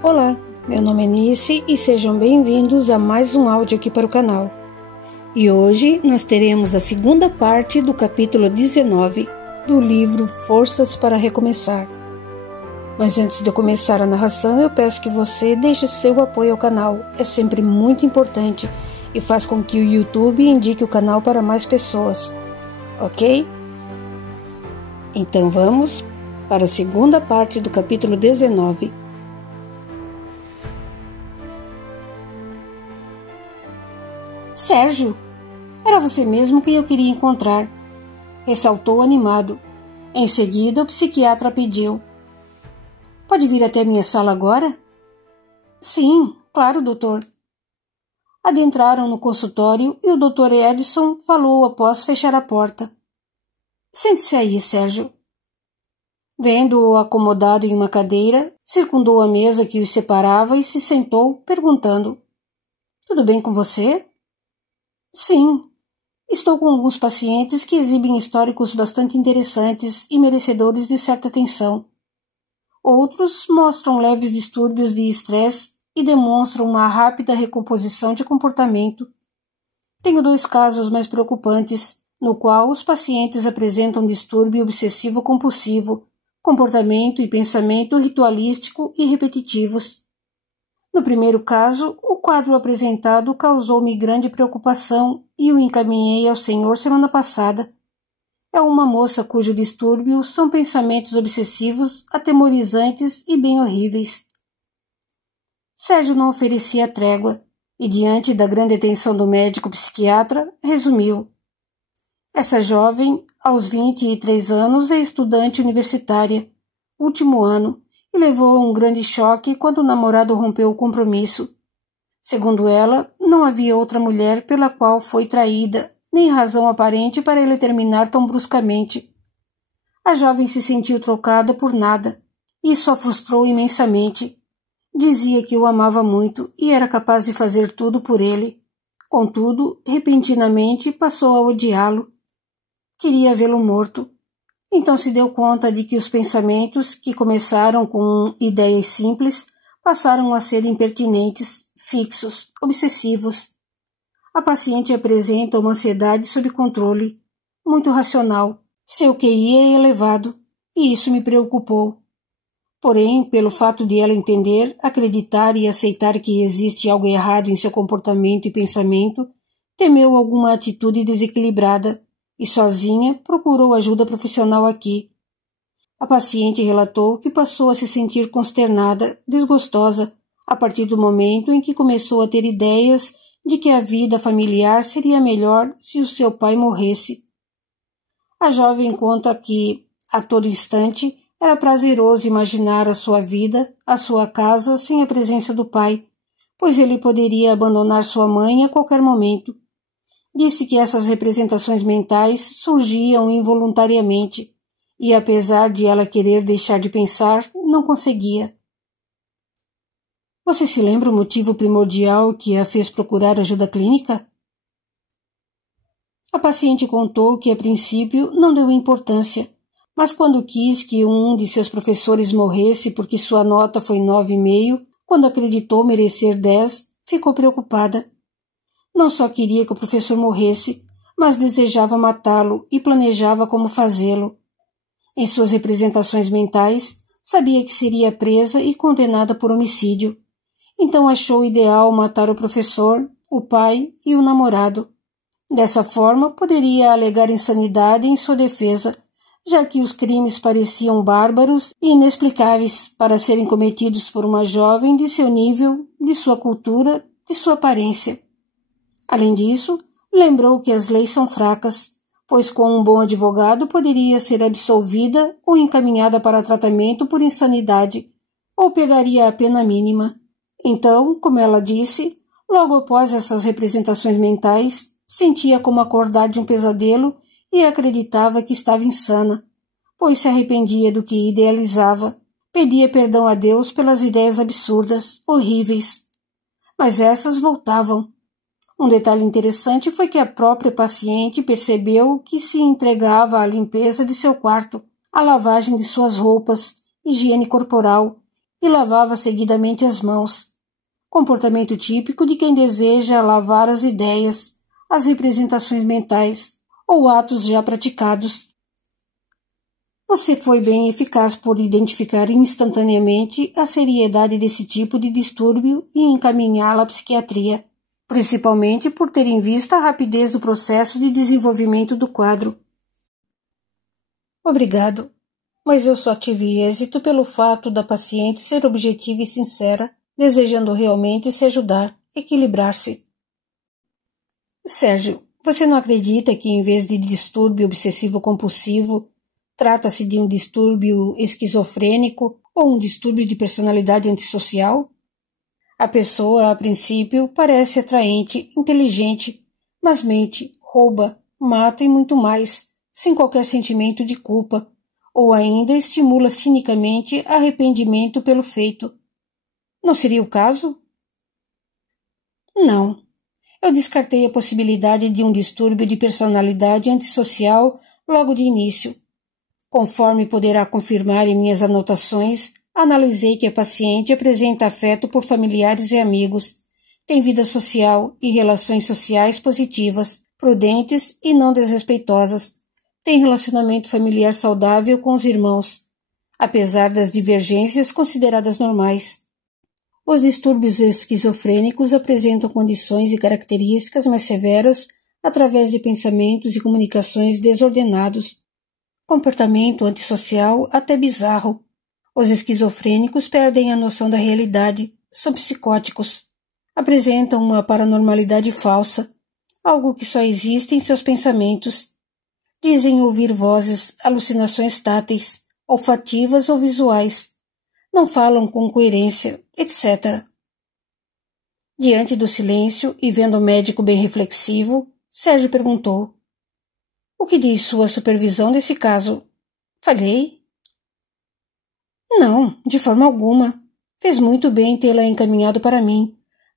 Olá, meu nome é Nice e sejam bem-vindos a mais um áudio aqui para o canal. E hoje nós teremos a segunda parte do capítulo 19 do livro Forças para Recomeçar. Mas antes de eu começar a narração, eu peço que você deixe seu apoio ao canal. É sempre muito importante e faz com que o YouTube indique o canal para mais pessoas, ok? Então vamos para a segunda parte do capítulo 19. Sérgio, era você mesmo que eu queria encontrar, ressaltou animado. Em seguida, o psiquiatra pediu: Pode vir até minha sala agora? Sim, claro, doutor. Adentraram no consultório e o doutor Edson falou após fechar a porta. Sente-se aí, Sérgio. Vendo-o acomodado em uma cadeira, circundou a mesa que os separava e se sentou, perguntando: Tudo bem com você? Sim, estou com alguns pacientes que exibem históricos bastante interessantes e merecedores de certa atenção. Outros mostram leves distúrbios de estresse e demonstram uma rápida recomposição de comportamento. Tenho 2 casos mais preocupantes, no qual os pacientes apresentam distúrbio obsessivo-compulsivo, comportamento e pensamento ritualístico e repetitivos. No primeiro caso, o quadro apresentado causou-me grande preocupação e o encaminhei ao senhor semana passada. É uma moça cujo distúrbio são pensamentos obsessivos, atemorizantes e bem horríveis. Sérgio não oferecia trégua e, diante da grande atenção do médico psiquiatra, resumiu. Essa jovem, aos 23 anos, é estudante universitária, último ano, e levou um grande choque quando o namorado rompeu o compromisso. Segundo ela, não havia outra mulher pela qual foi traída, nem razão aparente para ele terminar tão bruscamente. A jovem se sentiu trocada por nada. Isso a frustrou imensamente. Dizia que o amava muito e era capaz de fazer tudo por ele. Contudo, repentinamente passou a odiá-lo. Queria vê-lo morto. Então se deu conta de que os pensamentos, que começaram com ideias simples, passaram a ser impertinentes, fixos, obsessivos. A paciente apresenta uma ansiedade sob controle, muito racional. Seu QI é elevado, e isso me preocupou. Porém, pelo fato de ela entender, acreditar e aceitar que existe algo errado em seu comportamento e pensamento, temeu alguma atitude desequilibrada e, sozinha, procurou ajuda profissional aqui. A paciente relatou que passou a se sentir consternada, desgostosa, a partir do momento em que começou a ter ideias de que a vida familiar seria melhor se o seu pai morresse. A jovem conta que, a todo instante, era prazeroso imaginar a sua vida, a sua casa, sem a presença do pai, pois ele poderia abandonar sua mãe a qualquer momento. Disse que essas representações mentais surgiam involuntariamente, e apesar de ela querer deixar de pensar, não conseguia. Você se lembra o motivo primordial que a fez procurar ajuda clínica? A paciente contou que, a princípio, não deu importância, mas quando quis que um de seus professores morresse porque sua nota foi 9,5, quando acreditou merecer 10, ficou preocupada. Não só queria que o professor morresse, mas desejava matá-lo e planejava como fazê-lo. Em suas representações mentais, sabia que seria presa e condenada por homicídio. Então achou ideal matar o professor, o pai e o namorado. Dessa forma, poderia alegar insanidade em sua defesa, já que os crimes pareciam bárbaros e inexplicáveis para serem cometidos por uma jovem de seu nível, de sua cultura, de sua aparência. Além disso, lembrou que as leis são fracas, pois com um bom advogado poderia ser absolvida ou encaminhada para tratamento por insanidade, ou pegaria a pena mínima. Então, como ela disse, logo após essas representações mentais, sentia como acordar de um pesadelo e acreditava que estava insana, pois se arrependia do que idealizava, pedia perdão a Deus pelas ideias absurdas, horríveis. Mas essas voltavam. Um detalhe interessante foi que a própria paciente percebeu que se entregava à limpeza de seu quarto, à lavagem de suas roupas, higiene corporal e lavava seguidamente as mãos. Comportamento típico de quem deseja lavar as ideias, as representações mentais ou atos já praticados. Você foi bem eficaz por identificar instantaneamente a seriedade desse tipo de distúrbio e encaminhá-la à psiquiatria, principalmente por ter em vista a rapidez do processo de desenvolvimento do quadro. Obrigado, mas eu só tive êxito pelo fato da paciente ser objetiva e sincera, desejando realmente se ajudar, equilibrar-se. Sérgio, você não acredita que em vez de distúrbio obsessivo-compulsivo, trata-se de um distúrbio esquizofrênico ou um distúrbio de personalidade antissocial? A pessoa, a princípio, parece atraente, inteligente, mas mente, rouba, mata e muito mais, sem qualquer sentimento de culpa, ou ainda estimula cinicamente arrependimento pelo feito. Não seria o caso? Não. Eu descartei a possibilidade de um distúrbio de personalidade antissocial logo de início. Conforme poderá confirmar em minhas anotações, analisei que a paciente apresenta afeto por familiares e amigos, tem vida social e relações sociais positivas, prudentes e não desrespeitosas, tem relacionamento familiar saudável com os irmãos, apesar das divergências consideradas normais. Os distúrbios esquizofrênicos apresentam condições e características mais severas através de pensamentos e comunicações desordenados, comportamento antissocial até bizarro. Os esquizofrênicos perdem a noção da realidade, são psicóticos, apresentam uma paranormalidade falsa, algo que só existe em seus pensamentos. Dizem ouvir vozes, alucinações táteis, olfativas ou visuais. Não falam com coerência, etc. Diante do silêncio e vendo o médico bem reflexivo, Sérgio perguntou: "O que diz sua supervisão desse caso? Falhei?" "Não, de forma alguma. Fez muito bem tê-la encaminhado para mim.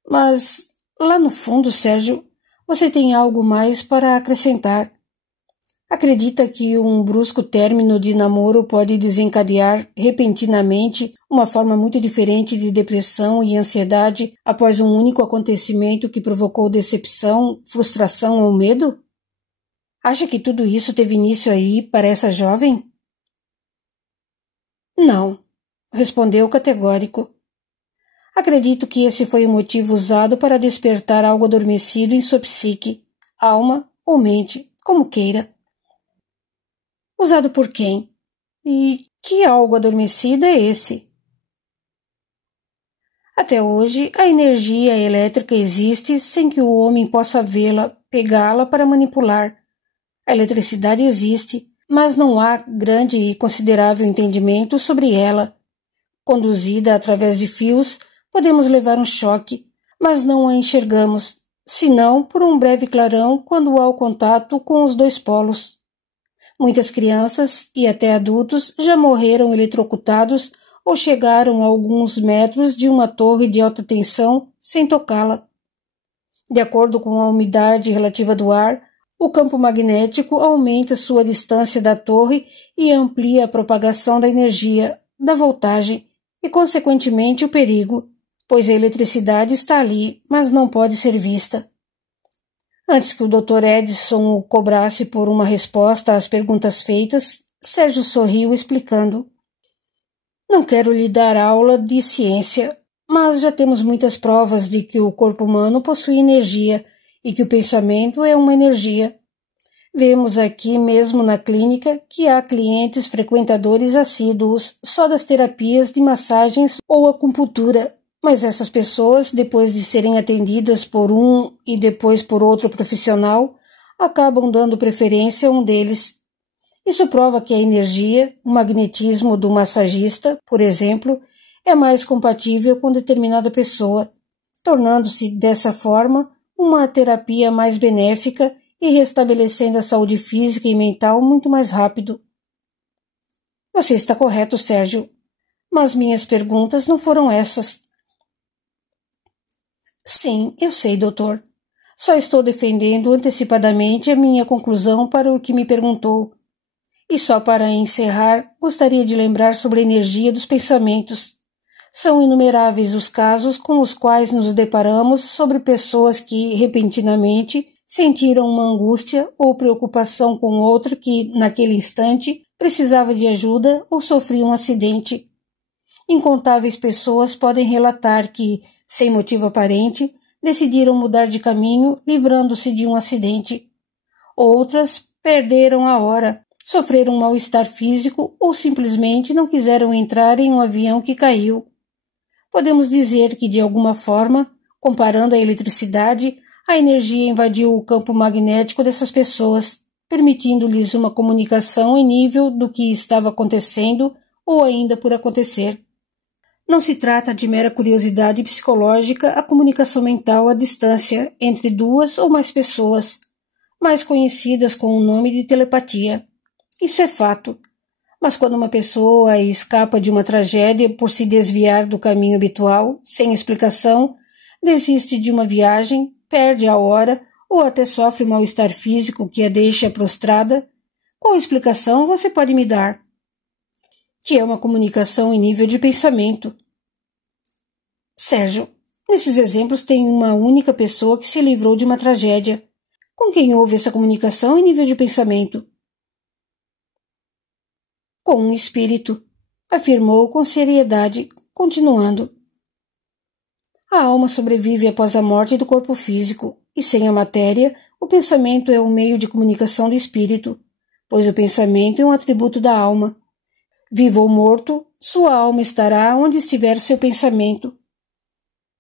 Mas, lá no fundo, Sérgio, você tem algo mais para acrescentar. Acredita que um brusco término de namoro pode desencadear repentinamente uma forma muito diferente de depressão e ansiedade após um único acontecimento que provocou decepção, frustração ou medo? Acha que tudo isso teve início aí para essa jovem?" "Não", respondeu categórico. "Acredito que esse foi o motivo usado para despertar algo adormecido em sua psique, alma ou mente, como queira." "Usado por quem? E que algo adormecido é esse?" "Até hoje, a energia elétrica existe sem que o homem possa vê-la, pegá-la para manipular. A eletricidade existe, mas não há grande e considerável entendimento sobre ela. Conduzida através de fios, podemos levar um choque, mas não a enxergamos, senão por um breve clarão quando há o contato com os dois polos. Muitas crianças e até adultos já morreram eletrocutados ou chegaram a alguns metros de uma torre de alta tensão sem tocá-la. De acordo com a umidade relativa do ar, o campo magnético aumenta sua distância da torre e amplia a propagação da energia, da voltagem e, consequentemente, o perigo, pois a eletricidade está ali, mas não pode ser vista." Antes que o Dr. Edson o cobrasse por uma resposta às perguntas feitas, Sérgio sorriu explicando: "Não quero lhe dar aula de ciência, mas já temos muitas provas de que o corpo humano possui energia e que o pensamento é uma energia. Vemos aqui mesmo na clínica que há clientes frequentadores assíduos só das terapias de massagens ou acupuntura, mas essas pessoas, depois de serem atendidas por um e depois por outro profissional, acabam dando preferência a um deles. Isso prova que a energia, o magnetismo do massagista, por exemplo, é mais compatível com determinada pessoa, tornando-se, dessa forma, uma terapia mais benéfica e restabelecendo a saúde física e mental muito mais rápido." "Você está correto, Sérgio, mas minhas perguntas não foram essas." "Sim, eu sei, doutor. Só estou defendendo antecipadamente a minha conclusão para o que me perguntou. E só para encerrar, gostaria de lembrar sobre a energia dos pensamentos. São inumeráveis os casos com os quais nos deparamos sobre pessoas que, repentinamente, sentiram uma angústia ou preocupação com outra que, naquele instante, precisava de ajuda ou sofria um acidente. Incontáveis pessoas podem relatar que, sem motivo aparente, decidiram mudar de caminho, livrando-se de um acidente. Outras perderam a hora, sofreram um mal-estar físico ou simplesmente não quiseram entrar em um avião que caiu. Podemos dizer que, de alguma forma, comparando a eletricidade, a energia invadiu o campo magnético dessas pessoas, permitindo-lhes uma comunicação em nível do que estava acontecendo ou ainda por acontecer. Não se trata de mera curiosidade psicológica a comunicação mental à distância entre duas ou mais pessoas, mais conhecidas com o nome de telepatia. Isso é fato. Mas quando uma pessoa escapa de uma tragédia por se desviar do caminho habitual, sem explicação, desiste de uma viagem, perde a hora ou até sofre mal-estar físico que a deixa prostrada, qual explicação você pode me dar? Que é uma comunicação em nível de pensamento. Sérgio, nesses exemplos tem uma única pessoa que se livrou de uma tragédia. Com quem houve essa comunicação em nível de pensamento? Com um espírito, afirmou com seriedade, continuando. A alma sobrevive após a morte do corpo físico, e sem a matéria, o pensamento é um meio de comunicação do espírito, pois o pensamento é um atributo da alma. Vivo ou morto, sua alma estará onde estiver seu pensamento.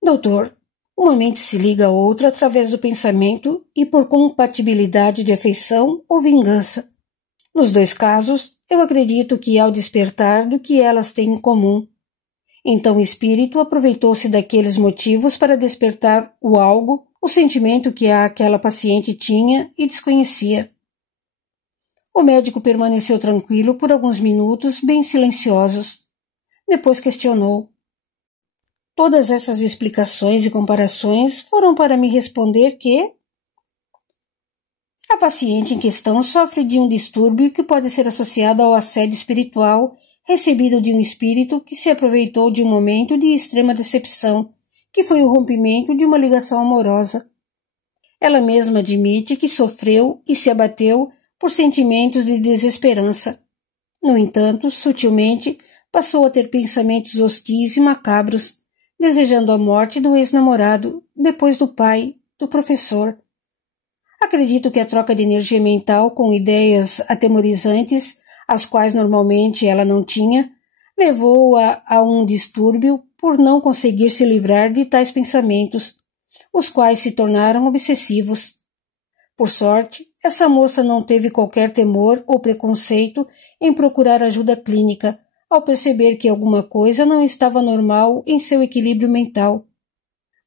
Doutor, uma mente se liga a outra através do pensamento e por compatibilidade de afeição ou vingança. Nos dois casos, eu acredito que ao despertar do que elas têm em comum. Então o espírito aproveitou-se daqueles motivos para despertar o algo, o sentimento que aquela paciente tinha e desconhecia. O médico permaneceu tranquilo por alguns minutos, bem silenciosos. Depois questionou. Todas essas explicações e comparações foram para me responder que a paciente em questão sofre de um distúrbio que pode ser associado ao assédio espiritual recebido de um espírito que se aproveitou de um momento de extrema decepção, que foi o rompimento de uma ligação amorosa. Ela mesma admite que sofreu e se abateu por sentimentos de desesperança. No entanto, sutilmente, passou a ter pensamentos hostis e macabros, desejando a morte do ex-namorado, depois do pai, do professor. Acredito que a troca de energia mental com ideias atemorizantes, as quais normalmente ela não tinha, levou-a a um distúrbio por não conseguir se livrar de tais pensamentos, os quais se tornaram obsessivos. Por sorte, essa moça não teve qualquer temor ou preconceito em procurar ajuda clínica, ao perceber que alguma coisa não estava normal em seu equilíbrio mental.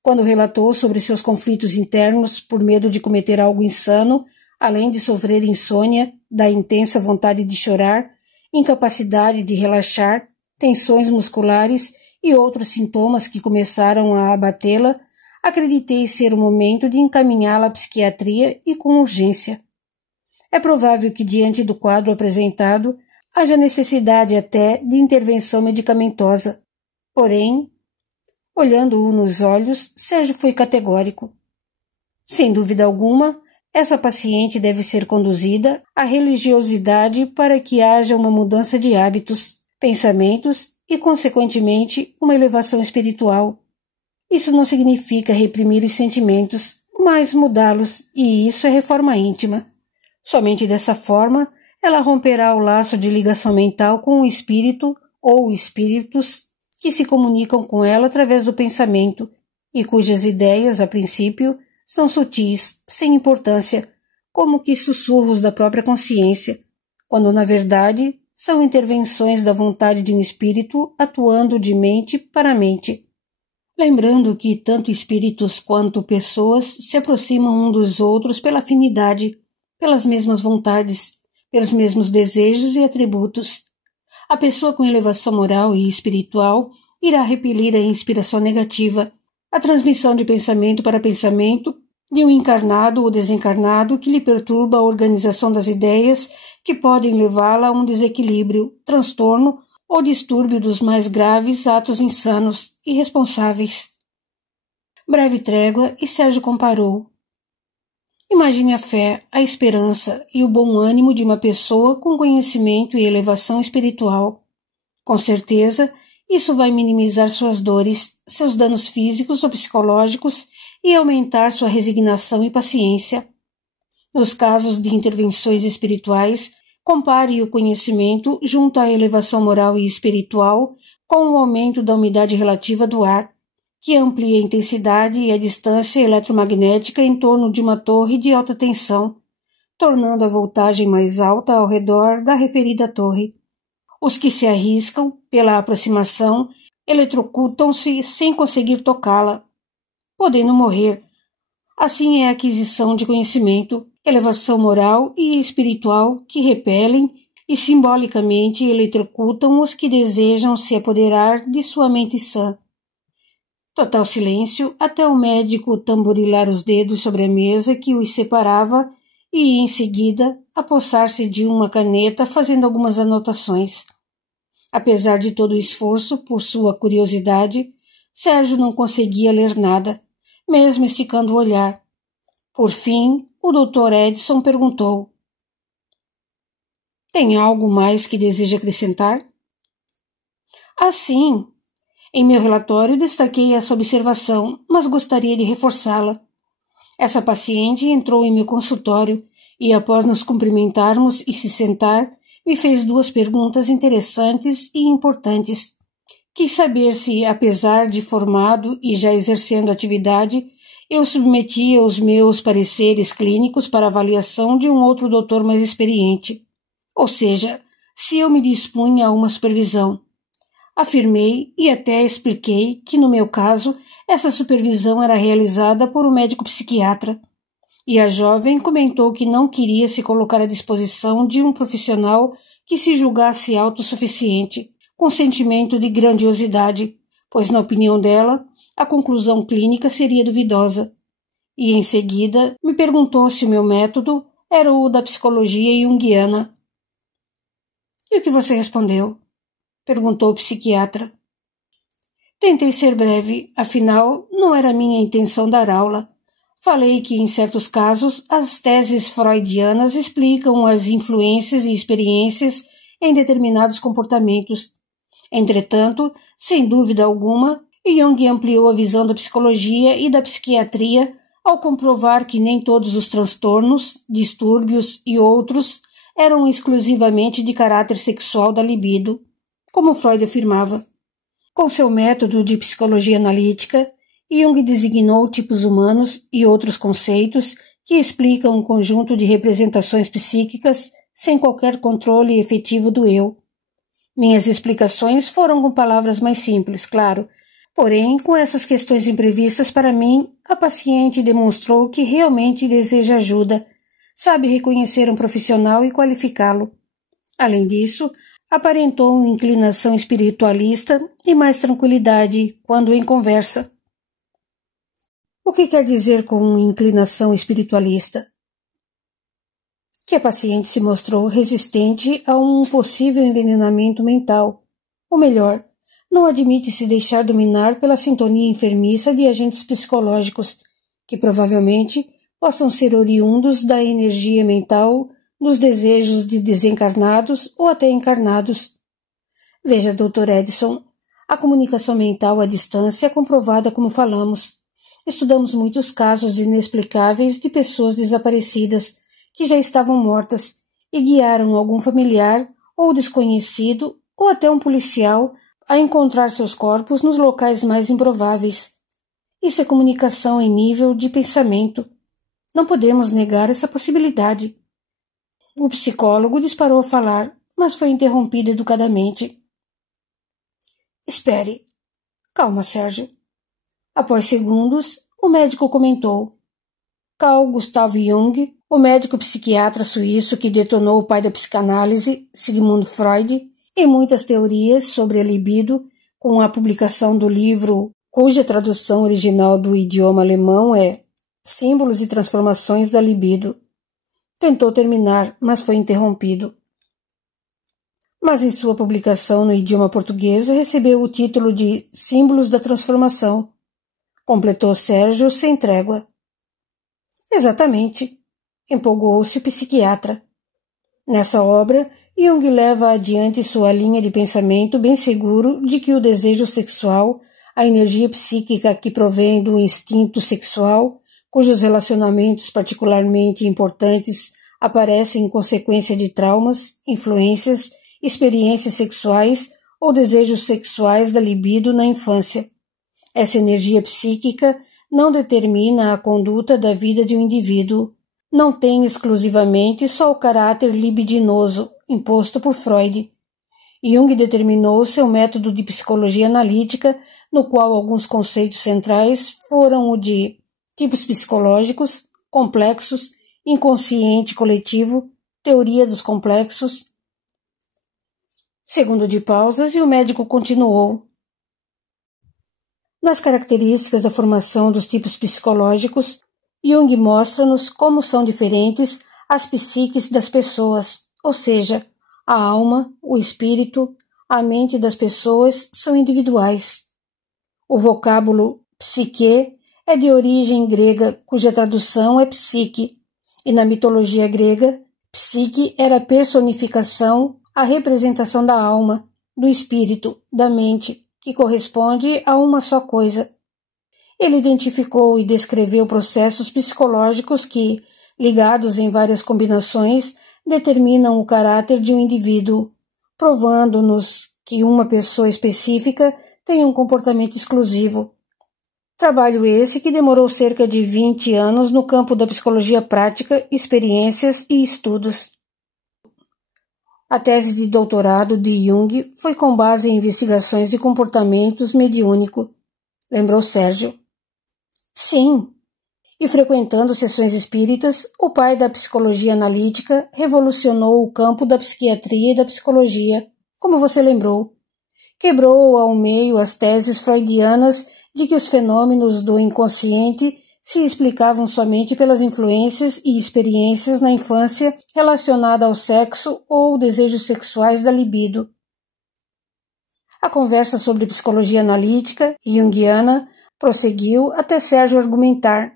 Quando relatou sobre seus conflitos internos por medo de cometer algo insano, além de sofrer insônia, da intensa vontade de chorar, incapacidade de relaxar, tensões musculares e outros sintomas que começaram a abatê-la, acreditei ser o momento de encaminhá-la à psiquiatria e com urgência. É provável que, diante do quadro apresentado, haja necessidade até de intervenção medicamentosa. Porém, olhando-o nos olhos, Sérgio foi categórico. Sem dúvida alguma, essa paciente deve ser conduzida à religiosidade para que haja uma mudança de hábitos, pensamentos e, consequentemente, uma elevação espiritual. Isso não significa reprimir os sentimentos, mas mudá-los, e isso é reforma íntima. Somente dessa forma, ela romperá o laço de ligação mental com o espírito ou espíritos que se comunicam com ela através do pensamento e cujas ideias, a princípio, são sutis, sem importância, como que sussurros da própria consciência, quando, na verdade, são intervenções da vontade de um espírito atuando de mente para mente. Lembrando que tanto espíritos quanto pessoas se aproximam um dos outros pela afinidade, pelas mesmas vontades, pelos mesmos desejos e atributos. A pessoa com elevação moral e espiritual irá repelir a inspiração negativa, a transmissão de pensamento para pensamento de um encarnado ou desencarnado que lhe perturba a organização das ideias que podem levá-la a um desequilíbrio, transtorno ou distúrbio dos mais graves atos insanos, irresponsáveis. Breve trégua e Sérgio comparou. Imagine a fé, a esperança e o bom ânimo de uma pessoa com conhecimento e elevação espiritual. Com certeza, isso vai minimizar suas dores, seus danos físicos ou psicológicos e aumentar sua resignação e paciência. Nos casos de intervenções espirituais, compare o conhecimento junto à elevação moral e espiritual com o aumento da umidade relativa do ar, que amplia a intensidade e a distância eletromagnética em torno de uma torre de alta tensão, tornando a voltagem mais alta ao redor da referida torre. Os que se arriscam, pela aproximação, eletrocutam-se sem conseguir tocá-la, podendo morrer. Assim é a aquisição de conhecimento, elevação moral e espiritual que repelem e simbolicamente eletrocutam os que desejam se apoderar de sua mente sã. Total silêncio até o médico tamborilar os dedos sobre a mesa que os separava e, em seguida, apossar-se de uma caneta fazendo algumas anotações. Apesar de todo o esforço por sua curiosidade, Sérgio não conseguia ler nada, mesmo esticando o olhar. Por fim, o Dr. Edson perguntou: "Tem algo mais que deseja acrescentar?" "Ah, sim. Em meu relatório destaquei essa observação, mas gostaria de reforçá-la. Essa paciente entrou em meu consultório e, após nos cumprimentarmos e se sentar, me fez 2 perguntas interessantes e importantes. Quis saber se, apesar de formado e já exercendo atividade, eu submetia os meus pareceres clínicos para avaliação de um outro doutor mais experiente, ou seja, se eu me dispunha a uma supervisão. Afirmei e até expliquei que, no meu caso, essa supervisão era realizada por um médico psiquiatra, e a jovem comentou que não queria se colocar à disposição de um profissional que se julgasse autossuficiente, com sentimento de grandiosidade, pois, na opinião dela, a conclusão clínica seria duvidosa. E, em seguida, me perguntou se o meu método era o da psicologia junguiana. "E o que você respondeu?" perguntou o psiquiatra. Tentei ser breve, afinal, não era minha intenção dar aula. Falei que, em certos casos, as teses freudianas explicam as influências e experiências em determinados comportamentos. Entretanto, sem dúvida alguma, Jung ampliou a visão da psicologia e da psiquiatria ao comprovar que nem todos os transtornos, distúrbios e outros eram exclusivamente de caráter sexual da libido, como Freud afirmava. Com seu método de psicologia analítica, Jung designou tipos humanos e outros conceitos que explicam um conjunto de representações psíquicas sem qualquer controle efetivo do eu. Minhas explicações foram com palavras mais simples, claro, porém, com essas questões imprevistas para mim, a paciente demonstrou que realmente deseja ajuda, sabe reconhecer um profissional e qualificá-lo. Além disso, aparentou uma inclinação espiritualista e mais tranquilidade quando em conversa. O que quer dizer com inclinação espiritualista? Que a paciente se mostrou resistente a um possível envenenamento mental, ou melhor, não admite se deixar dominar pela sintonia enfermiça de agentes psicológicos, que provavelmente possam ser oriundos da energia mental dos desejos de desencarnados ou até encarnados. Veja, Dr. Edson, a comunicação mental à distância é comprovada como falamos. Estudamos muitos casos inexplicáveis de pessoas desaparecidas que já estavam mortas e guiaram algum familiar ou desconhecido ou até um policial a encontrar seus corpos nos locais mais improváveis. Isso é comunicação em nível de pensamento. Não podemos negar essa possibilidade. O psicólogo disparou a falar, mas foi interrompido educadamente. Espere. Calma, Sérgio. Após segundos, o médico comentou. Carl Gustav Jung, o médico psiquiatra suíço que detonou o pai da psicanálise, Sigmund Freud, e muitas teorias sobre a libido, com a publicação do livro, cuja tradução original do idioma alemão é Símbolos e Transformações da Libido. Tentou terminar, mas foi interrompido. mas em sua publicação no idioma português recebeu o título de Símbolos da Transformação. Completou Sérgio sem trégua. Exatamente, empolgou-se o psiquiatra. Nessa obra, Jung leva adiante sua linha de pensamento bem seguro de que o desejo sexual, a energia psíquica que provém do instinto sexual, cujos relacionamentos particularmente importantes aparecem em consequência de traumas, influências, experiências sexuais ou desejos sexuais da libido na infância. Essa energia psíquica não determina a conduta da vida de um indivíduo. Não tem exclusivamente só o caráter libidinoso imposto por Freud. Jung determinou seu método de psicologia analítica, no qual alguns conceitos centrais foram o de tipos psicológicos, complexos, inconsciente coletivo, teoria dos complexos. Segundo de pausas, e o médico continuou. Nas características da formação dos tipos psicológicos, Jung mostra-nos como são diferentes as psiques das pessoas, ou seja, a alma, o espírito, a mente das pessoas são individuais. O vocábulo psique é de origem grega, cuja tradução é psique, e na mitologia grega, psique era a personificação, a representação da alma, do espírito, da mente, que corresponde a uma só coisa. Ele identificou e descreveu processos psicológicos que, ligados em várias combinações, determinam o caráter de um indivíduo, provando-nos que uma pessoa específica tem um comportamento exclusivo. Trabalho esse que demorou cerca de 20 anos no campo da psicologia prática, experiências e estudos. A tese de doutorado de Jung foi com base em investigações de comportamentos mediúnico, lembrou Sérgio. Sim, e frequentando sessões espíritas, o pai da psicologia analítica revolucionou o campo da psiquiatria e da psicologia, como você lembrou. Quebrou ao meio as teses freudianas de que os fenômenos do inconsciente se explicavam somente pelas influências e experiências na infância relacionada ao sexo ou desejos sexuais da libido. A conversa sobre psicologia analítica e junguiana prosseguiu até Sérgio argumentar.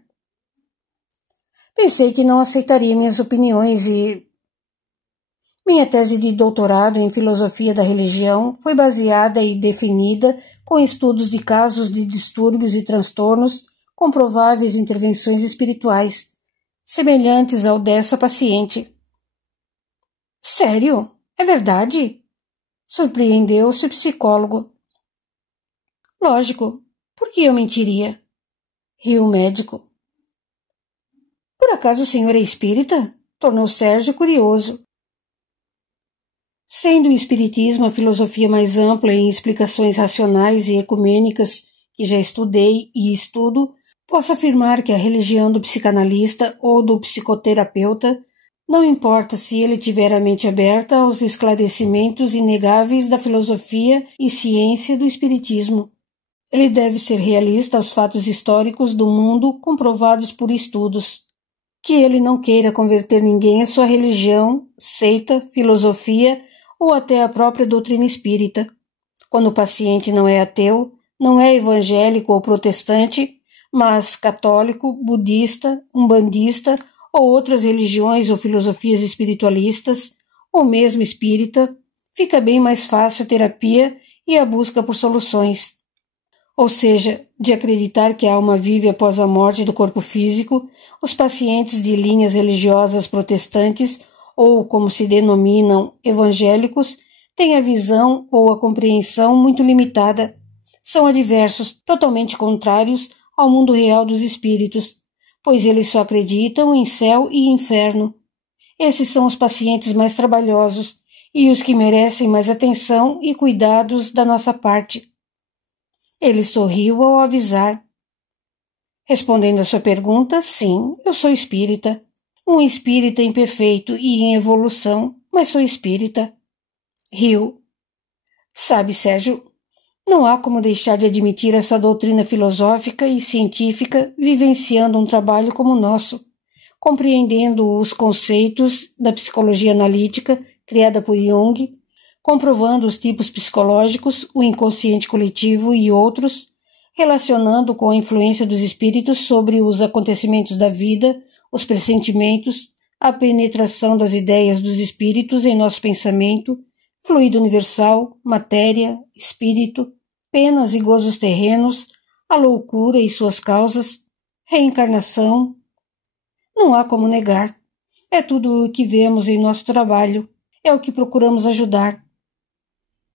Pensei que não aceitaria minhas opiniões e... Minha tese de doutorado em filosofia da religião foi baseada e definida com estudos de casos de distúrbios e transtornos com prováveis intervenções espirituais, semelhantes ao dessa paciente. Sério? É verdade? Surpreendeu-se o psicólogo. Lógico. Por que eu mentiria? Riu o médico. Por acaso o senhor é espírita? Tornou Sérgio curioso. Sendo o espiritismo a filosofia mais ampla em explicações racionais e ecumênicas que já estudei e estudo, posso afirmar que a religião do psicanalista ou do psicoterapeuta, não importa se ele tiver a mente aberta aos esclarecimentos inegáveis da filosofia e ciência do espiritismo. Ele deve ser realista aos fatos históricos do mundo comprovados por estudos. Que ele não queira converter ninguém à sua religião, seita, filosofia ou até à própria doutrina espírita. Quando o paciente não é ateu, não é evangélico ou protestante, mas católico, budista, umbandista ou outras religiões ou filosofias espiritualistas, ou mesmo espírita, fica bem mais fácil a terapia e a busca por soluções. Ou seja, de acreditar que a alma vive após a morte do corpo físico, os pacientes de linhas religiosas protestantes, ou como se denominam evangélicos, têm a visão ou a compreensão muito limitada. São adversos, totalmente contrários ao mundo real dos espíritos, pois eles só acreditam em céu e inferno. Esses são os pacientes mais trabalhosos e os que merecem mais atenção e cuidados da nossa parte. Ele sorriu ao avisar. Respondendo à sua pergunta, sim, eu sou espírita. Um espírita imperfeito e em evolução, mas sou espírita. Riu. Sabe, Sérgio, não há como deixar de admitir essa doutrina filosófica e científica vivenciando um trabalho como o nosso, compreendendo os conceitos da psicologia analítica criada por Jung, comprovando os tipos psicológicos, o inconsciente coletivo e outros, relacionando com a influência dos espíritos sobre os acontecimentos da vida, os pressentimentos, a penetração das ideias dos espíritos em nosso pensamento, fluido universal, matéria, espírito, penas e gozos terrenos, a loucura e suas causas, reencarnação. Não há como negar. É tudo o que vemos em nosso trabalho, é o que procuramos ajudar.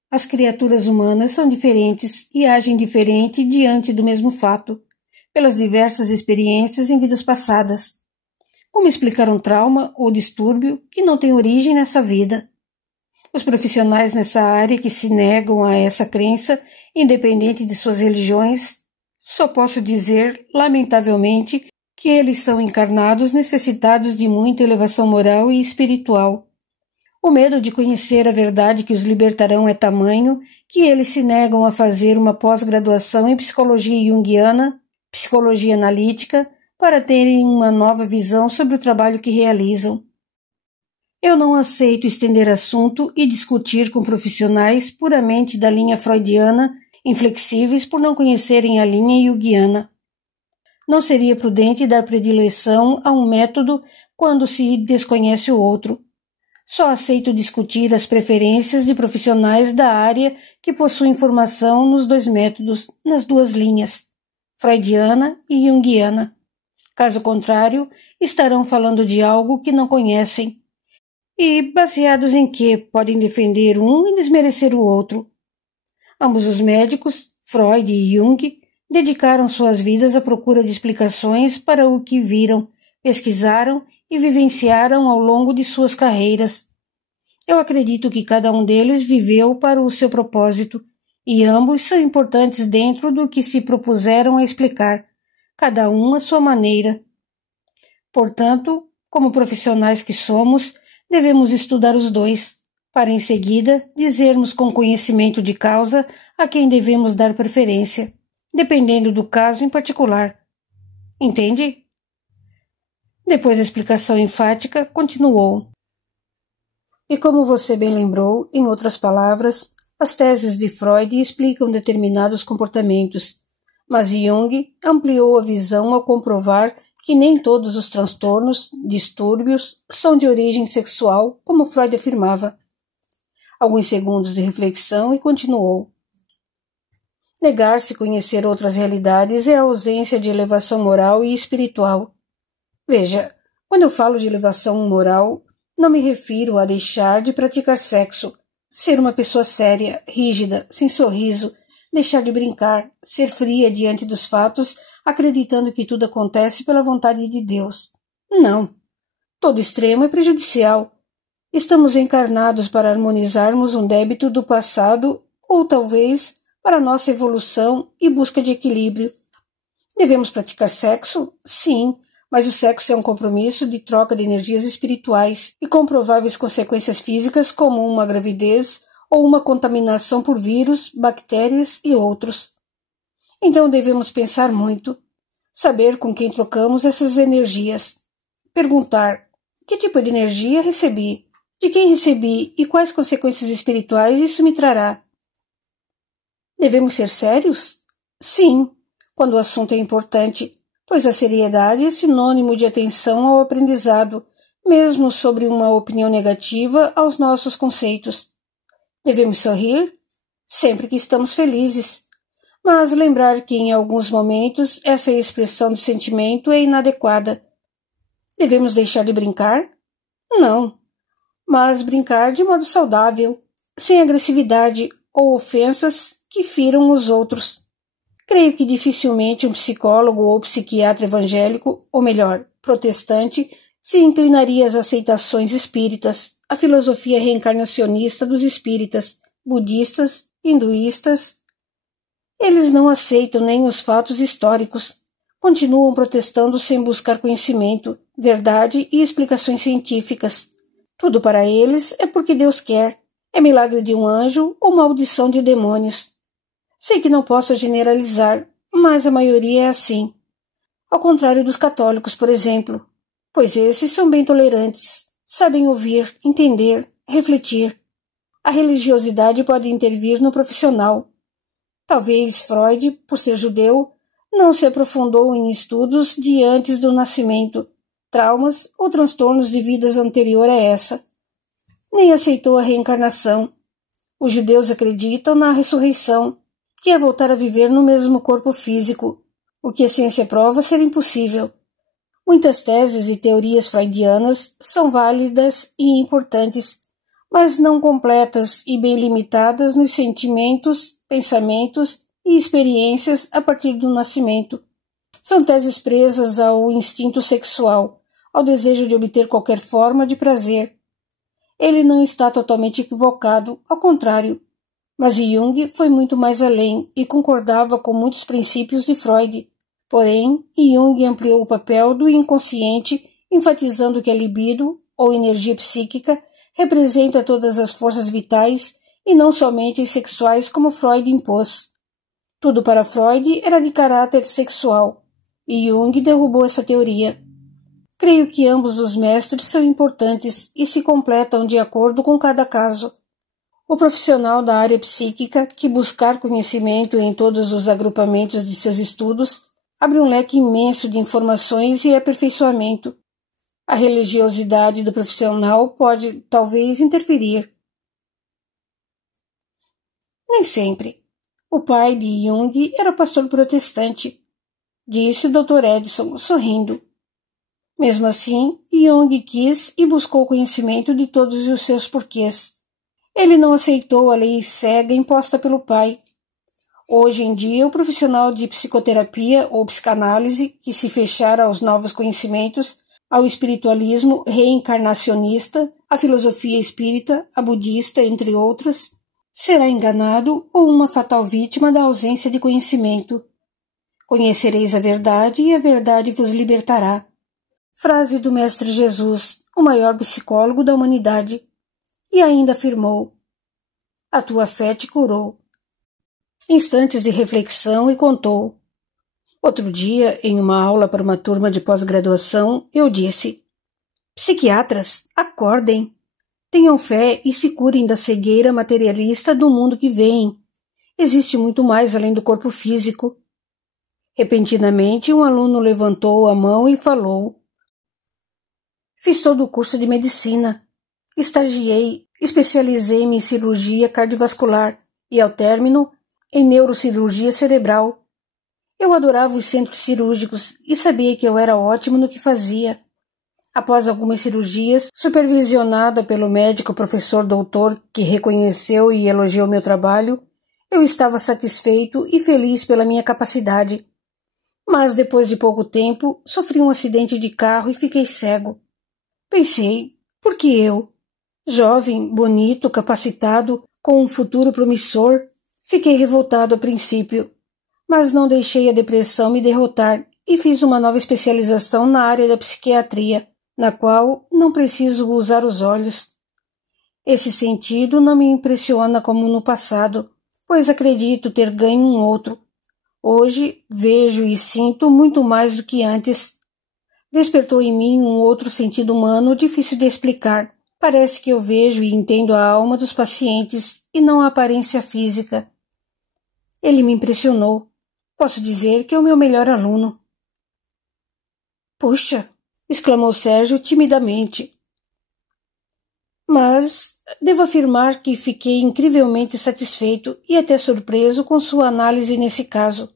As criaturas humanas são diferentes e agem diferente diante do mesmo fato, pelas diversas experiências em vidas passadas. Como explicar um trauma ou distúrbio que não tem origem nessa vida? Os profissionais nessa área que se negam a essa crença, independente de suas religiões, só posso dizer, lamentavelmente, que eles são encarnados necessitados de muita elevação moral e espiritual. O medo de conhecer a verdade que os libertarão é tamanho que eles se negam a fazer uma pós-graduação em psicologia junguiana, psicologia analítica, para terem uma nova visão sobre o trabalho que realizam. Eu não aceito estender assunto e discutir com profissionais puramente da linha freudiana, inflexíveis por não conhecerem a linha junguiana. Não seria prudente dar predileção a um método quando se desconhece o outro. Só aceito discutir as preferências de profissionais da área que possuem formação nos dois métodos, nas duas linhas, freudiana e junguiana. Caso contrário, estarão falando de algo que não conhecem, e baseados em que podem defender um e desmerecer o outro. Ambos os médicos, Freud e Jung, dedicaram suas vidas à procura de explicações para o que viram, pesquisaram e vivenciaram ao longo de suas carreiras. Eu acredito que cada um deles viveu para o seu propósito, e ambos são importantes dentro do que se propuseram a explicar, cada um à sua maneira. Portanto, como profissionais que somos, devemos estudar os dois, para em seguida dizermos com conhecimento de causa a quem devemos dar preferência, dependendo do caso em particular. Entende? Depois da explicação enfática, continuou. E como você bem lembrou, em outras palavras, as teses de Freud explicam determinados comportamentos, mas Jung ampliou a visão ao comprovar que nem todos os transtornos, distúrbios, são de origem sexual, como Freud afirmava. Alguns segundos de reflexão e continuou. Negar-se conhecer outras realidades é a ausência de elevação moral e espiritual. Veja, quando eu falo de elevação moral, não me refiro a deixar de praticar sexo, ser uma pessoa séria, rígida, sem sorriso, deixar de brincar, ser fria diante dos fatos, acreditando que tudo acontece pela vontade de Deus. Não. Todo extremo é prejudicial. Estamos encarnados para harmonizarmos um débito do passado ou talvez para nossa evolução e busca de equilíbrio. Devemos praticar sexo? Sim, mas o sexo é um compromisso de troca de energias espirituais e com prováveis consequências físicas como uma gravidez ou uma contaminação por vírus, bactérias e outros. Então devemos pensar muito, saber com quem trocamos essas energias, perguntar que tipo de energia recebi, de quem recebi e quais consequências espirituais isso me trará. Devemos ser sérios? Sim, quando o assunto é importante, pois a seriedade é sinônimo de atenção ao aprendizado, mesmo sobre uma opinião negativa aos nossos conceitos. Devemos sorrir? Sempre que estamos felizes, mas lembrar que em alguns momentos essa expressão de sentimento é inadequada. Devemos deixar de brincar? Não, mas brincar de modo saudável, sem agressividade ou ofensas que firam os outros. Creio que dificilmente um psicólogo ou psiquiatra evangélico, ou melhor, protestante, se inclinaria às aceitações espíritas, à filosofia reencarnacionista dos espíritas, budistas, hinduístas. Eles não aceitam nem os fatos históricos. Continuam protestando sem buscar conhecimento, verdade e explicações científicas. Tudo para eles é porque Deus quer. É milagre de um anjo ou maldição de demônios. Sei que não posso generalizar, mas a maioria é assim. Ao contrário dos católicos, por exemplo, pois esses são bem tolerantes, sabem ouvir, entender, refletir. A religiosidade pode intervir no profissional. Talvez Freud, por ser judeu, não se aprofundou em estudos de antes do nascimento, traumas ou transtornos de vidas anterior a essa. Nem aceitou a reencarnação. Os judeus acreditam na ressurreição, que é voltar a viver no mesmo corpo físico, o que a ciência prova ser impossível. Muitas teses e teorias freudianas são válidas e importantes, mas não completas e bem limitadas nos sentimentos, pensamentos e experiências a partir do nascimento. São teses presas ao instinto sexual, ao desejo de obter qualquer forma de prazer. Ele não está totalmente equivocado, ao contrário, mas Jung foi muito mais além e concordava com muitos princípios de Freud. Porém, Jung ampliou o papel do inconsciente, enfatizando que a libido, ou energia psíquica, representa todas as forças vitais e não somente as sexuais como Freud impôs. Tudo para Freud era de caráter sexual, e Jung derrubou essa teoria. Creio que ambos os mestres são importantes e se completam de acordo com cada caso. O profissional da área psíquica, que buscar conhecimento em todos os agrupamentos de seus estudos, abre um leque imenso de informações e aperfeiçoamento. A religiosidade do profissional pode, talvez, interferir. Nem sempre. O pai de Jung era pastor protestante, disse o Dr. Edson, sorrindo. Mesmo assim, Jung quis e buscou conhecimento de todos os seus porquês. Ele não aceitou a lei cega imposta pelo pai. Hoje em dia, o profissional de psicoterapia ou psicanálise que se fechar aos novos conhecimentos, ao espiritualismo reencarnacionista, à filosofia espírita, a budista, entre outras, será enganado ou uma fatal vítima da ausência de conhecimento. Conhecereis a verdade e a verdade vos libertará. Frase do Mestre Jesus, o maior psicólogo da humanidade. E ainda afirmou: a tua fé te curou. Instantes de reflexão e contou: outro dia, em uma aula para uma turma de pós-graduação, eu disse: psiquiatras, acordem! Tenham fé e se curem da cegueira materialista do mundo que vem. Existe muito mais além do corpo físico. Repentinamente, um aluno levantou a mão e falou: fiz todo o curso de medicina. Estagiei, especializei-me em cirurgia cardiovascular e, ao término, em neurocirurgia cerebral. Eu adorava os centros cirúrgicos e sabia que eu era ótimo no que fazia. Após algumas cirurgias, supervisionada pelo médico professor doutor que reconheceu e elogiou meu trabalho, eu estava satisfeito e feliz pela minha capacidade. Mas depois de pouco tempo, sofri um acidente de carro e fiquei cego. Pensei, por que eu? Jovem, bonito, capacitado, com um futuro promissor, fiquei revoltado a princípio, mas não deixei a depressão me derrotar e fiz uma nova especialização na área da psiquiatria, na qual não preciso usar os olhos. Esse sentido não me impressiona como no passado, pois acredito ter ganho um outro. Hoje vejo e sinto muito mais do que antes. Despertou em mim um outro sentido humano difícil de explicar. Parece que eu vejo e entendo a alma dos pacientes e não a aparência física. Ele me impressionou. Posso dizer que é o meu melhor aluno. Puxa! Exclamou Sérgio timidamente. Mas devo afirmar que fiquei incrivelmente satisfeito e até surpreso com sua análise nesse caso.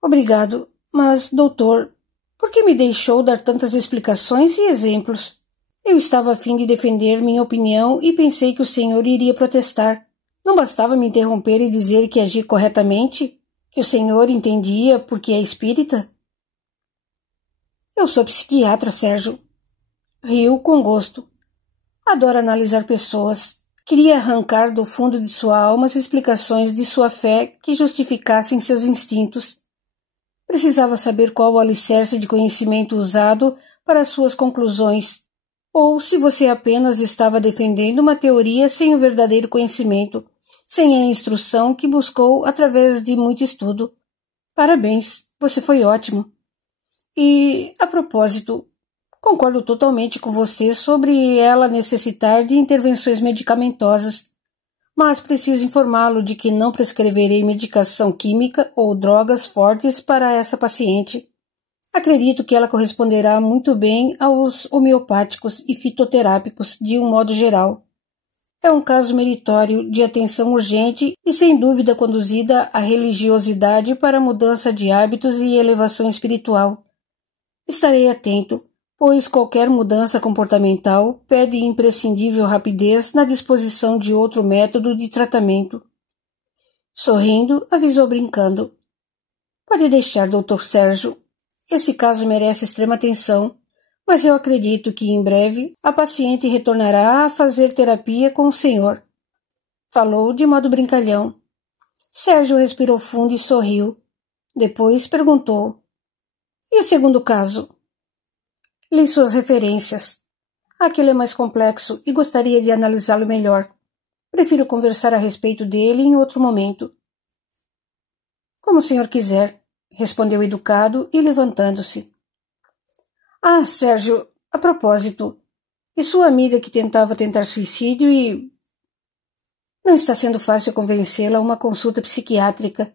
Obrigado, mas, doutor, por que me deixou dar tantas explicações e exemplos? Eu estava a fim de defender minha opinião e pensei que o senhor iria protestar. Não bastava me interromper e dizer que agi corretamente? Que o senhor entendia porque é espírita? Eu sou psiquiatra, Sérgio. Riu com gosto. Adoro analisar pessoas. Queria arrancar do fundo de sua alma as explicações de sua fé que justificassem seus instintos. Precisava saber qual o alicerce de conhecimento usado para suas conclusões, ou se você apenas estava defendendo uma teoria sem o verdadeiro conhecimento, sem a instrução que buscou através de muito estudo. Parabéns, você foi ótimo. E, a propósito, Concordo totalmente com você sobre ela necessitar de intervenções medicamentosas, mas preciso informá-lo de que não prescreverei medicação química ou drogas fortes para essa paciente. Acredito que ela corresponderá muito bem aos homeopáticos e fitoterápicos de um modo geral. É um caso meritório de atenção urgente e sem dúvida conduzida à religiosidade para mudança de hábitos e elevação espiritual. Estarei atento, pois qualquer mudança comportamental pede imprescindível rapidez na disposição de outro método de tratamento. Sorrindo, avisou brincando. Pode deixar, Dr. Sérgio. Esse caso merece extrema atenção, mas eu acredito que em breve a paciente retornará a fazer terapia com o senhor. Falou de modo brincalhão. Sérgio respirou fundo e sorriu. Depois perguntou. E o segundo caso? Li suas referências. Aquele é mais complexo e gostaria de analisá-lo melhor. Prefiro conversar a respeito dele em outro momento. Como o senhor quiser, respondeu educado e levantando-se. Ah, Sérgio, a propósito, e sua amiga que tentava tentar suicídio e... Não está sendo fácil convencê-la a uma consulta psiquiátrica.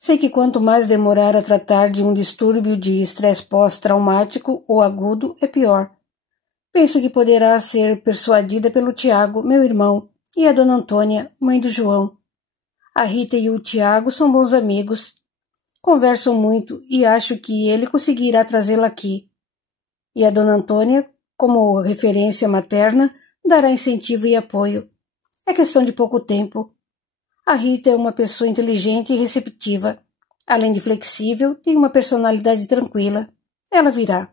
Sei que quanto mais demorar a tratar de um distúrbio de estresse pós-traumático ou agudo, é pior. Penso que poderá ser persuadida pelo Tiago, meu irmão, e a dona Antônia, mãe do João. A Rita e o Tiago são bons amigos. Conversam muito e acho que ele conseguirá trazê-la aqui. E a dona Antônia, como referência materna, dará incentivo e apoio. É questão de pouco tempo. A Rita é uma pessoa inteligente e receptiva. Além de flexível, tem uma personalidade tranquila. Ela virá.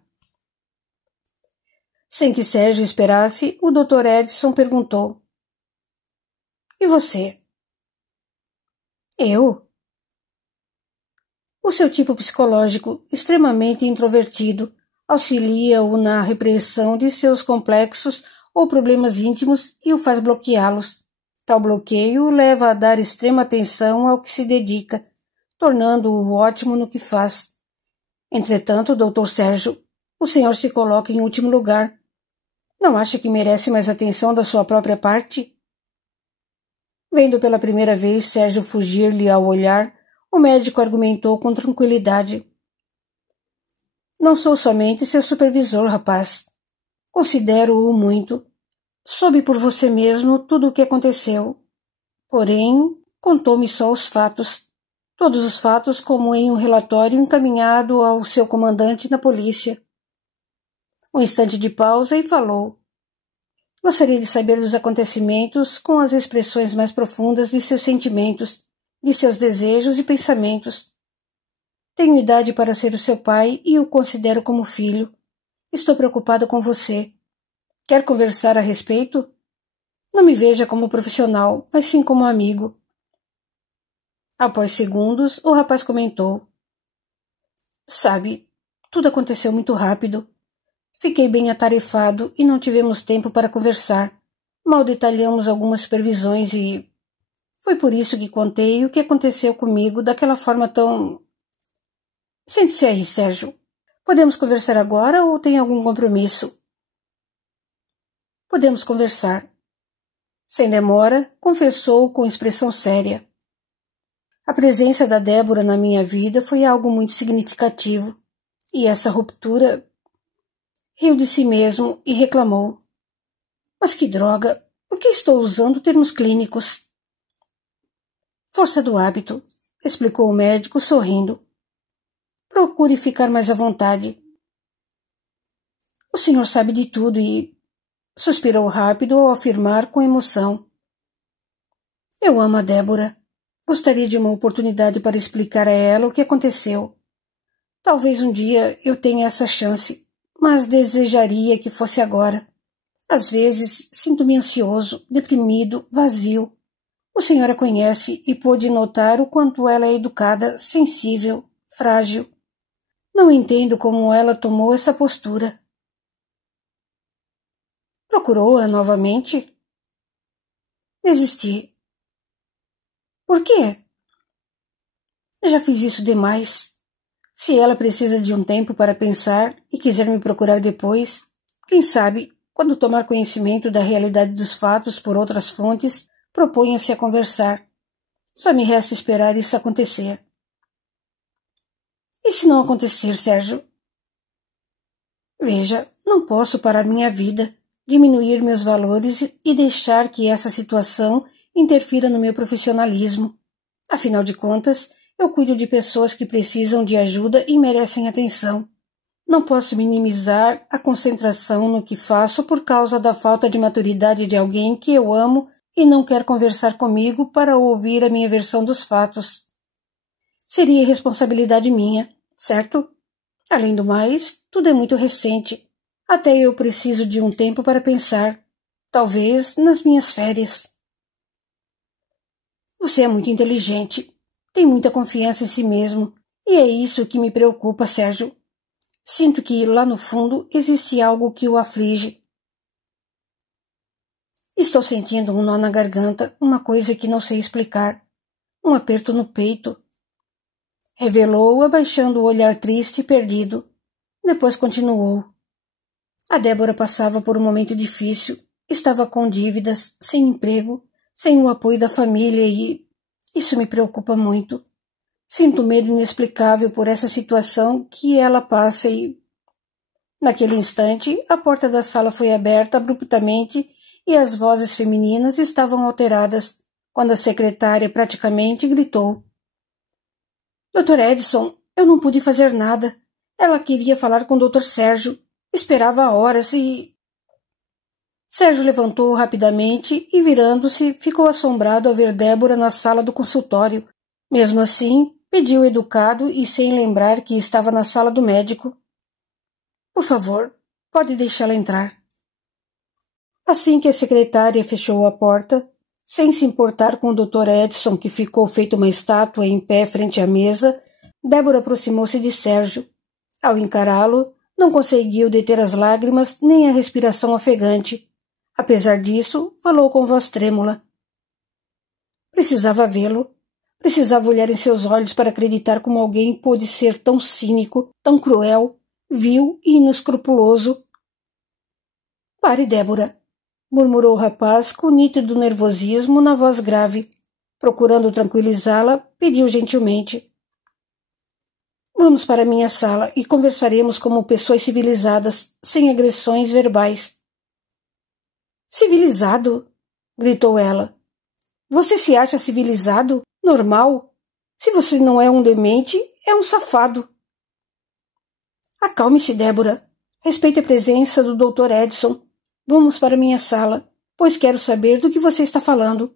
Sem que Sérgio esperasse, o Dr. Edson perguntou. E você? Eu? O seu tipo psicológico, extremamente introvertido, auxilia-o na repressão de seus complexos ou problemas íntimos e o faz bloqueá-los. Tal bloqueio o leva a dar extrema atenção ao que se dedica, tornando-o ótimo no que faz. Entretanto, Dr. Sérgio, o senhor se coloca em último lugar. Não acha que merece mais atenção da sua própria parte? Vendo pela primeira vez Sérgio fugir-lhe ao olhar, o médico argumentou com tranquilidade. Não sou somente seu supervisor, rapaz. Considero-o muito. Soube por você mesmo tudo o que aconteceu. Porém, contou-me só os fatos. Todos os fatos como em um relatório encaminhado ao seu comandante na polícia. Um instante de pausa e falou. Gostaria de saber dos acontecimentos com as expressões mais profundas de seus sentimentos, de seus desejos e pensamentos. Tenho idade para ser o seu pai e o considero como filho. Estou preocupado com você. Quer conversar a respeito? Não me veja como profissional, mas sim como amigo. Após segundos, o rapaz comentou. Sabe, tudo aconteceu muito rápido. Fiquei bem atarefado e não tivemos tempo para conversar. Mal detalhamos algumas supervisões e... Foi por isso que contei o que aconteceu comigo daquela forma tão... Sente-se aí, Sérgio. Podemos conversar agora ou tem algum compromisso? Podemos conversar. Sem demora, confessou com expressão séria. A presença da Débora na minha vida foi algo muito significativo, e essa ruptura... Riu de si mesmo e reclamou. Mas que droga! Por que estou usando termos clínicos? Força do hábito, explicou o médico sorrindo. Procure ficar mais à vontade. O senhor sabe de tudo e... Suspirou rápido ao afirmar com emoção. Eu amo a Débora. Gostaria de uma oportunidade para explicar a ela o que aconteceu. Talvez um dia eu tenha essa chance, mas desejaria que fosse agora. Às vezes sinto-me ansioso, deprimido, vazio. O senhor a conhece e pôde notar o quanto ela é educada, sensível, frágil. Não entendo como ela tomou essa postura. Procurou-a novamente? Desisti. Por quê? Já fiz isso demais. Se ela precisa de um tempo para pensar e quiser me procurar depois, Quem sabe, quando tomar conhecimento da realidade dos fatos por outras fontes, proponha-se a conversar. Só me resta esperar isso acontecer. E se não acontecer, Sérgio? Veja, não posso parar minha vida, diminuir meus valores e deixar que essa situação interfira no meu profissionalismo. Afinal de contas, eu cuido de pessoas que precisam de ajuda e merecem atenção. Não posso minimizar a concentração no que faço por causa da falta de maturidade de alguém que eu amo e não quer conversar comigo para ouvir a minha versão dos fatos. Seria irresponsabilidade minha, certo? Além do mais, tudo é muito recente. Até eu preciso de um tempo para pensar. Talvez nas minhas férias. Você é muito inteligente. Tem muita confiança em si mesmo. E é isso que me preocupa, Sérgio. Sinto que, lá no fundo, existe algo que o aflige. Estou sentindo um nó na garganta, uma coisa que não sei explicar. Um aperto no peito. Revelou, abaixando o olhar triste e perdido. Depois continuou. A Débora passava por um momento difícil. Estava com dívidas, sem emprego, sem o apoio da família e... isso me preocupa muito. Sinto medo inexplicável por essa situação que ela passa e... Naquele instante, a porta da sala foi aberta abruptamente e as vozes femininas estavam alteradas, quando a secretária praticamente gritou. Dr. Edson, eu não pude fazer nada. Ela queria falar com o Dr. Sérgio. Esperava horas e... Sérgio levantou rapidamente e, virando-se, ficou assombrado ao ver Débora na sala do consultório. Mesmo assim, pediu educado e sem lembrar que estava na sala do médico. Por favor, pode deixá-la entrar. Assim que a secretária fechou a porta, sem se importar com o Dr. Edson, que ficou feito uma estátua em pé frente à mesa, Débora aproximou-se de Sérgio. Ao encará-lo, não conseguiu deter as lágrimas nem a respiração ofegante. Apesar disso, falou com voz trêmula. Precisava vê-lo. Precisava olhar em seus olhos para acreditar como alguém pôde ser tão cínico, tão cruel, vil e inescrupuloso. Pare, Débora, murmurou o rapaz com nítido nervosismo na voz grave. Procurando tranquilizá-la, pediu gentilmente. Vamos para minha sala e conversaremos como pessoas civilizadas, sem agressões verbais. Civilizado? Gritou ela. Você se acha civilizado? Normal? Se você não é um demente, é um safado. Acalme-se, Débora. Respeite a presença do Dr. Edson. Vamos para minha sala, pois quero saber do que você está falando.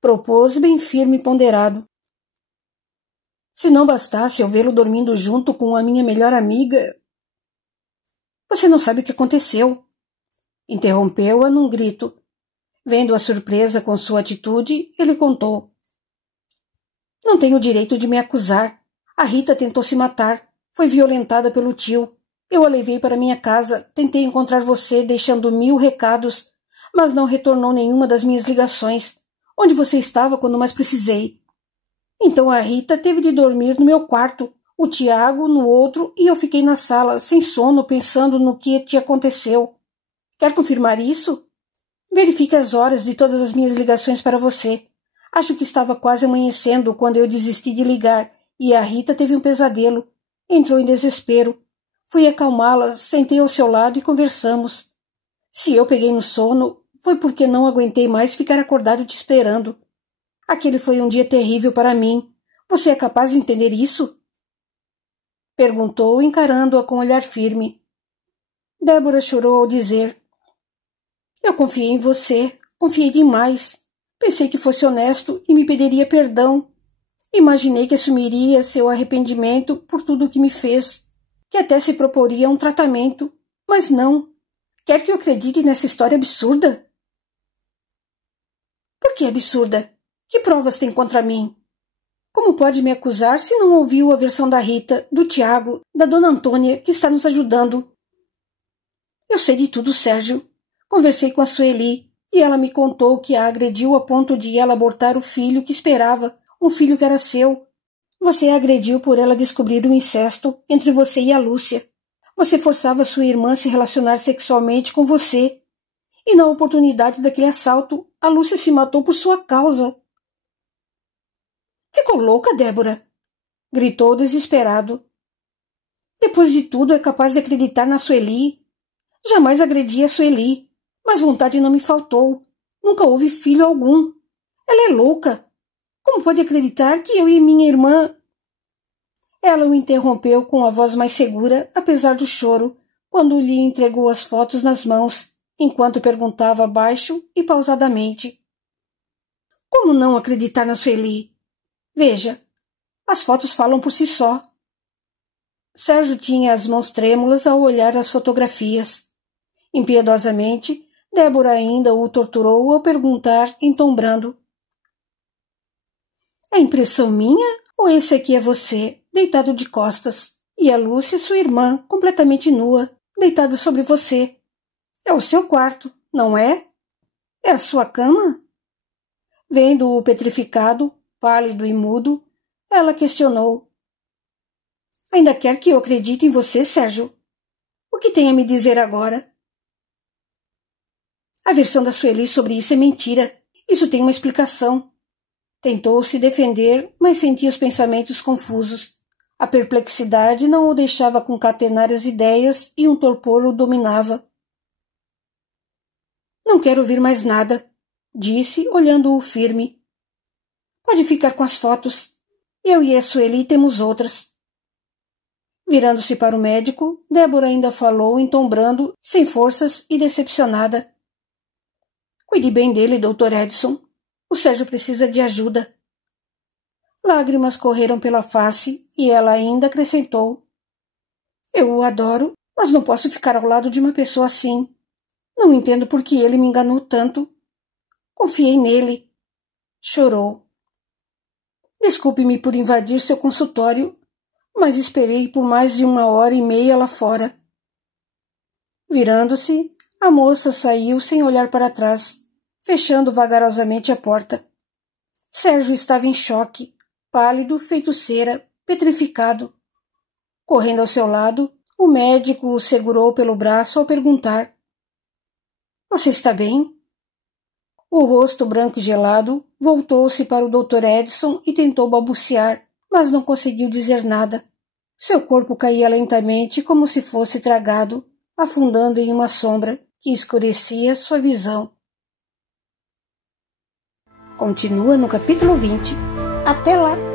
Propôs bem firme e ponderado. Se não bastasse eu vê-lo dormindo junto com a minha melhor amiga... Você não sabe o que aconteceu. Interrompeu-a num grito. Vendo a surpresa com sua atitude, ele contou. Não tenho o direito de me acusar. A Rita tentou se matar. Foi violentada pelo tio. Eu a levei para minha casa. Tentei encontrar você, deixando 1000 recados, mas não retornou nenhuma das minhas ligações. Onde você estava quando mais precisei? Então a Rita teve de dormir no meu quarto, o Tiago no outro, e eu fiquei na sala, sem sono, pensando no que te aconteceu. Quer confirmar isso? Verifique as horas de todas as minhas ligações para você. Acho que estava quase amanhecendo quando eu desisti de ligar, e a Rita teve um pesadelo. Entrou em desespero. Fui acalmá-la, sentei ao seu lado e conversamos. Se eu peguei no sono, foi porque não aguentei mais ficar acordado te esperando. Aquele foi um dia terrível para mim. Você é capaz de entender isso? Perguntou, encarando-a com olhar firme. Débora chorou ao dizer. Eu confiei em você, confiei demais. Pensei que fosse honesto e me pediria perdão. Imaginei que assumiria seu arrependimento por tudo o que me fez, que até se proporia um tratamento, mas não. Quer que eu acredite nessa história absurda? Por que absurda? Que provas tem contra mim? Como pode me acusar se não ouviu a versão da Rita, do Tiago, da dona Antônia, que está nos ajudando? Eu sei de tudo, Sérgio. Conversei com a Sueli e ela me contou que a agrediu a ponto de ela abortar o filho que esperava, um filho que era seu. Você a agrediu por ela descobrir o incesto entre você e a Lúcia. Você forçava sua irmã a se relacionar sexualmente com você. E na oportunidade daquele assalto, a Lúcia se matou por sua causa. Ficou louca, Débora? Gritou desesperado. Depois de tudo, é capaz de acreditar na Sueli. Jamais agredi a Sueli, mas vontade não me faltou. Nunca houve filho algum. Ela é louca. Como pode acreditar que eu e minha irmã... Ela o interrompeu com a voz mais segura, apesar do choro, quando lhe entregou as fotos nas mãos, enquanto perguntava baixo e pausadamente. Como não acreditar na Sueli? Veja, as fotos falam por si só. Sérgio tinha as mãos trêmulas ao olhar as fotografias. Impiedosamente, Débora ainda o torturou ao perguntar em tom brando. É impressão minha ou esse aqui é você, deitado de costas, e a Lúcia, sua irmã, completamente nua, deitada sobre você? É o seu quarto, não é? É a sua cama? Vendo-o petrificado, pálido e mudo, ela questionou. Ainda quer que eu acredite em você, Sérgio? O que tem a me dizer agora? A versão da Sueli sobre isso é mentira. Isso tem uma explicação. Tentou se defender, mas sentia os pensamentos confusos. A perplexidade não o deixava concatenar as ideias e um torpor o dominava. Não quero ouvir mais nada, disse, olhando-o firme. Pode ficar com as fotos. Eu e a Sueli temos outras. Virando-se para o médico, Débora ainda falou em tom brando, sem forças e decepcionada. Cuide bem dele, Dr. Edson. O Sérgio precisa de ajuda. Lágrimas correram pela face e ela ainda acrescentou. Eu o adoro, mas não posso ficar ao lado de uma pessoa assim. Não entendo por que ele me enganou tanto. Confiei nele. Chorou. Desculpe-me por invadir seu consultório, mas esperei por mais de 1h30 lá fora. Virando-se, a moça saiu sem olhar para trás, fechando vagarosamente a porta. Sérgio estava em choque, pálido, feito cera, petrificado. Correndo ao seu lado, o médico o segurou pelo braço ao perguntar. — Você está bem? O rosto branco e gelado voltou-se para o Dr. Edson e tentou balbuciar, mas não conseguiu dizer nada. Seu corpo caía lentamente como se fosse tragado, afundando em uma sombra que escurecia sua visão. Continua no capítulo 20. Até lá!